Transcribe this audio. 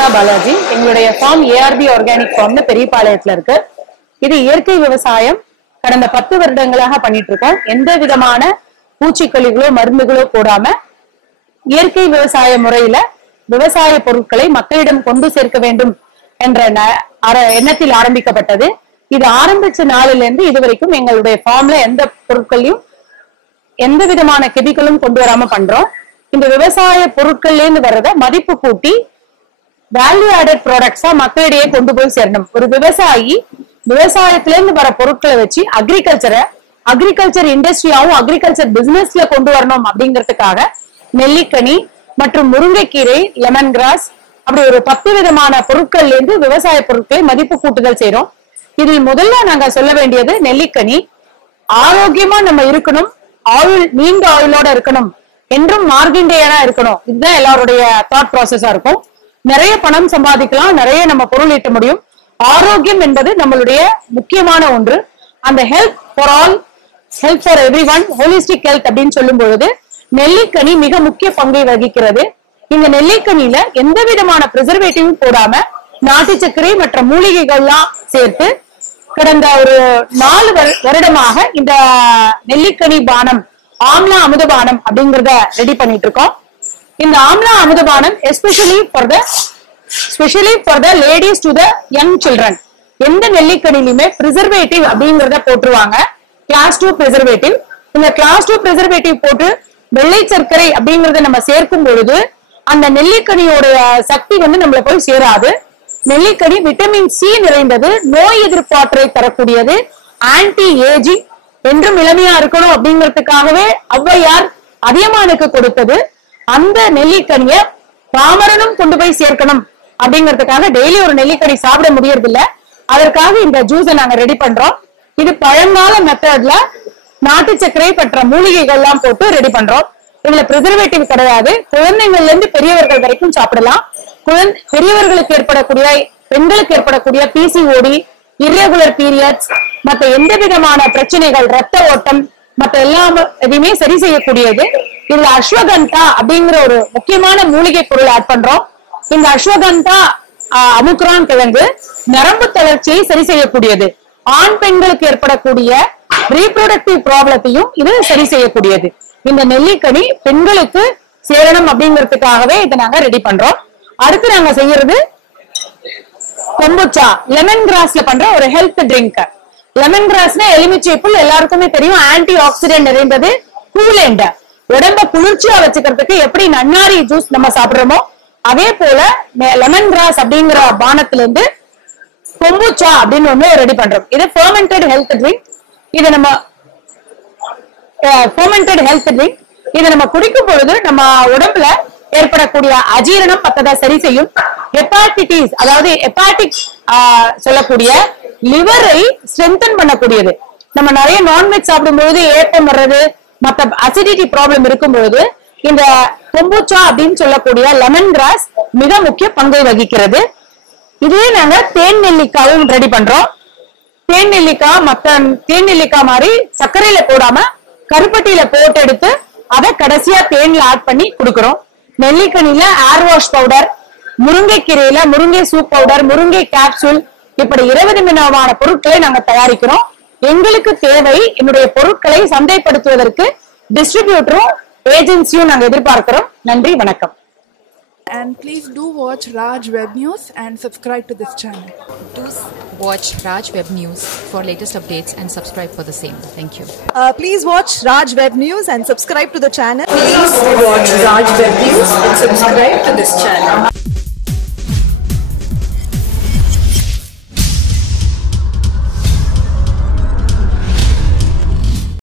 ராதா பாலாஜி. எங்களுடைய form ARP organic ஃபார்ம்னு பெரியபாளையத்துல இருக்கு. இது இயற்கை விவசாயம் கடந்த 10 வருடங்களாக பண்ணிட்டு இருக்கோம். எந்த விதமான பூச்சிக்கொல்லிகளோ மருந்துகளோ போடாம இயற்கை விவசாய முறையில விவசாய பொருட்களை மக்களிடம் கொண்டு சேர்க்க வேண்டும் என்ற எண்ணத்தில் ஆரம்பிக்கப்பட்டது. இது ஆரம்பிச்ச நாளில இருந்து இதுவரைக்கும் எங்களுடைய ஃபார்ம்ல எந்த பொருட்களையும் எந்த விதமான கெமிக்கலும் கொண்டு வராம பண்றோம். இந்த விவசாய பொருட்கள்ல இருந்து வர்றத மதிப்பு கூட்டி வேல்யூ ஆடட் ப்ராடக்ட்ஸா மக்களிடையே கொண்டு போய் சேரணும். ஒரு விவசாயி விவசாயத்துல இருந்து வர பொருட்களை வச்சு அக்ரிகல்ச்சர் இண்டஸ்ட்ரியாவும் அக்ரிகல்ச்சர் பிசினஸ்ல கொண்டு வரணும் அப்படிங்கிறதுக்காக நெல்லிக்கனி மற்றும் முருங்கைக்கீரை, லெமன் கிராஸ் அப்படி ஒரு 10 விதமான பொருட்கள்ல இருந்து விவசாய பொருட்களை மதிப்பு கூட்டுதல் செய்யறோம். இதில் முதல்ல நாங்க சொல்ல வேண்டியது நெல்லிக்கனி. ஆரோக்கியமா நம்ம இருக்கணும், நீண்ட ஆயுளோட இருக்கணும், என்றும் மார்கிண்டேயனா இருக்கணும். இதுதான் எல்லாருடைய தாட் ப்ராசஸா இருக்கும். நிறைய பணம் சம்பாதிக்கலாம், நிறைய நம்ம பொருள் ஈட்ட முடியும். ஆரோக்கியம் என்பது நம்மளுடைய முக்கியமான ஒன்று. அந்த health for all, health for every one, holistic health அப்படின்னு சொல்லும் பொழுது நெல்லிக்கனி மிக முக்கிய பங்கை வகிக்கிறது. இந்த நெல்லிக்கனியில எந்த விதமான பிரிசர்வேட்டிவும் போடாம நாட்டு சர்க்கரை மற்ற மூலிகைகள்லாம் சேர்த்து கடந்த ஒரு 4 வருடமாக இந்த நெல்லிக்கனி பானம், ஆம்லா அமுதபானம் அப்படிங்கறத ரெடி பண்ணிட்டு இருக்கோம். இந்த ஆம்லா அமுதபானம் especially for the ladies to the young children. எந்த நெல்லிக்கனிலுமே பிரிசர்வேட்டிவ் அப்படிங்கறத போட்டுருவாங்க, கிளாஸ் 2 பிரிசர்வேட்டிவ். இந்த கிளாஸ் 2 பிரிசர்வேட்டிவ் போட்டு வெள்ளை சர்க்கரை அப்படிங்கறத நம்ம சேர்க்கும் பொழுது அந்த நெல்லிக்கனியோட சக்தி நம்மள போய் சேராது. நெல்லிக்கனி விட்டமின் சி நிறைந்தது, நோய் எதிர்ப்பாற்றலை தரக்கூடியது, ஆன்டி ஏஜிங், என்றும் இளமையா இருக்கணும் அப்படிங்கிறதுக்காகவே ஔவையார் அதியமானுக்கு கொடுத்தது. அந்த நெல்லிக்கனிய பாமரனும் கொண்டு போய் சேர்க்கணும் அப்படிங்கிறதுக்காக டெய்லி ஒரு நெல்லிக்கனி சாப்பிட முடியறது இல்ல. அதற்காக இந்த ஜூஸை நாங்க ரெடி பண்றோம். இது பழங்கால மெத்தட்ல நாட்டு சர்க்கரை மற்ற மூலிகைகள் எல்லாம் போட்டு ரெடி பண்றோம். இதுல பிரிசர்வேட்டிவ் கிடையாது. குழந்தைங்கள்ல இருந்து பெரியவர்கள் வரைக்கும் சாப்பிடலாம். பெரியவர்களுக்கு ஏற்படக்கூடிய, பெண்களுக்கு ஏற்படக்கூடிய பிசிஓடி, இர்ரெகுலர் பீரியட்ஸ், மற்ற எந்த விதமான பிரச்சனைகள், ரத்த ஓட்டம், மற்ற எதையுமே சரி செய்யக்கூடியது. இதுல அஸ்வகந்தா அப்படிங்கிற ஒரு முக்கியமான மூலிகை பொருள் ஆட் பண்றோம். இந்த அஸ்வகந்தா அமுக்ரான் கிழங்கு நரம்பு தளர்ச்சியை சரி செய்யக்கூடியது. ஆண் பெண்களுக்கு ஏற்படக்கூடிய ரீப்ரொடக்டிவ் ப்ராப்ளத்தையும் இது சரி செய்யக்கூடியது. இந்த நெல்லிக்கனி பெண்களுக்கு சேரணும் அப்படிங்கிறதுக்காகவே இதை நாங்க ரெடி பண்றோம். அடுத்து நாங்க செய்யறது கொம்புச்சா, லெமன் கிராஸ்ல பண்ற ஒரு ஹெல்த் ட்ரிங்க். லெமன் கிராஸ்னா எலுமிச்சை புல் எல்லாருக்குமே தெரியும், ஆன்டி ஆக்சிடென்ட் நிறைந்தது, கூலண்ட். உடம்ப குளிர்ச்சியா வச்சுக்கிறதுக்கு எப்படி நன்னாரி ஜூஸ் நம்ம சாப்பிடுறோமோ அதே போல லெமன் கிராஸ் அப்படிங்கிற பானத்துல இருந்து கொம்புச்சா அப்படின்னு ஒண்ணு ரெடி பண்றோம். இது ஃபெர்மெண்டட் ஹெல்த் ட்ரிங்க். இதை நம்ம குடிக்கும் பொழுது நம்ம உடம்புல ஏற்படக்கூடிய அஜீரணம் மற்றதை சரி செய்யும். ஹெப்பாட்டிட்டிஸ், அதாவது ஹெப்பாட்டிக் சொல்லக்கூடிய லிவரை ஸ்ட்ரென்தன் பண்ணக்கூடியது. நம்ம நிறைய நான்வெஜ் சாப்பிடும்போது ஏப்பம் வர்றது, மற்ற அசிடிட்டி ப்ராப்ளம் இருக்கும் பொழுது இந்த கொம்புச்சா அப்படின்னு சொல்லக்கூடிய லெமன் கிராஸ் மிக முக்கிய பங்கை வகிக்கிறது. இதே நாங்க தேன் நெல்லிக்காயும் ரெடி பண்றோம். தேன் நெல்லிக்காய் மற்ற தேன் நெல்லிக்காய் மாதிரி சர்க்கரையில போடாம கருப்பட்டியில போட்டு எடுத்து அதை கடைசியா தேன்ல ஆட் பண்ணி கொடுக்கிறோம். நெல்லிக்கனில ஏர் வாஷ் பவுடர், முருங்கைக்கீரையில முருங்கை சூப் பவுடர், முருங்கை கேப்சூல், இப்படி 20 விதமான பொருட்களை நாங்க தயாரிக்கிறோம். எங்களுக்கு தேவை என்னுடைய பொருட்களை சந்தைப்படுத்துவதற்கு டிஸ்ட்ரிபியூட்டரும் ஏஜென்சியும் நாங்க எதிர்பார்க்கிறோம். நன்றி, வணக்கம். And please do watch Raj Web News and subscribe to this channel. Do watch Raj Web News for latest updates and subscribe for the same. Thank you. Please watch Raj Web News and subscribe to the channel. Please watch Raj Web News and subscribe to this channel.